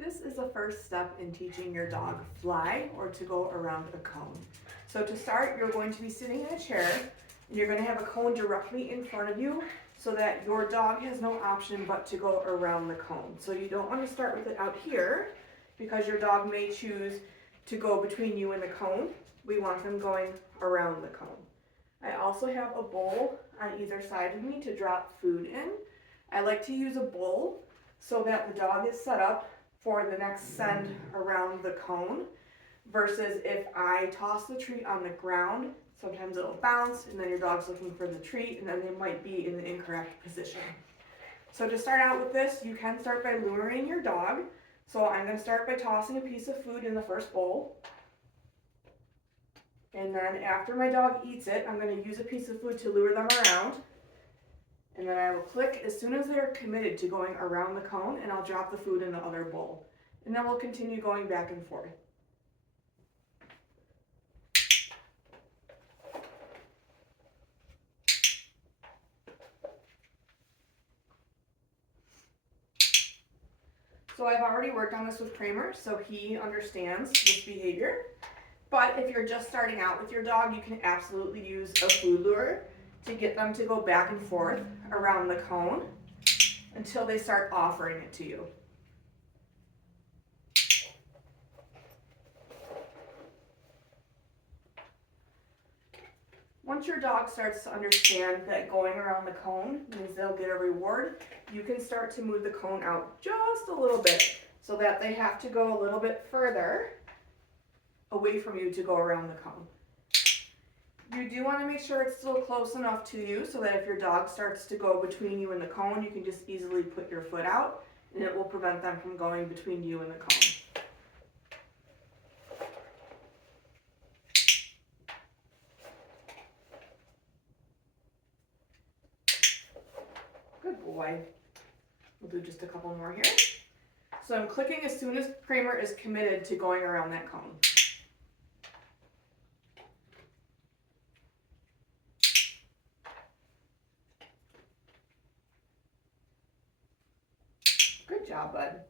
This is the first step in teaching your dog fly or to go around a cone. So to start, you're going to be sitting in a chair and you're going to have a cone directly in front of you so that your dog has no option but to go around the cone. So you don't want to start with it out here because your dog may choose to go between you and the cone. We want them going around the cone. I also have a bowl on either side of me to drop food in. I like to use a bowl so that the dog is set up for the next send around the cone versus if I toss the treat on the ground, sometimes it'll bounce and then your dog's looking for the treat and then they might be in the incorrect position. So to start out with this, you can start by luring your dog. So I'm going to start by tossing a piece of food in the first bowl. And then after my dog eats it, I'm going to use a piece of food to lure them around. And then I will click as soon as they're committed to going around the cone, and I'll drop the food in the other bowl. And then we'll continue going back and forth. So I've already worked on this with Kramer, so he understands this behavior. But if you're just starting out with your dog, you can absolutely use a food lure to get them to go back and forth around the cone until they start offering it to you. Once your dog starts to understand that going around the cone means they'll get a reward, you can start to move the cone out just a little bit so that they have to go a little bit further away from you to go around the cone. You do want to make sure it's still close enough to you so that if your dog starts to go between you and the cone, you can just easily put your foot out and it will prevent them from going between you and the cone. Good boy. We'll do just a couple more here. So I'm clicking as soon as Kramer is committed to going around that cone. Good job, bud.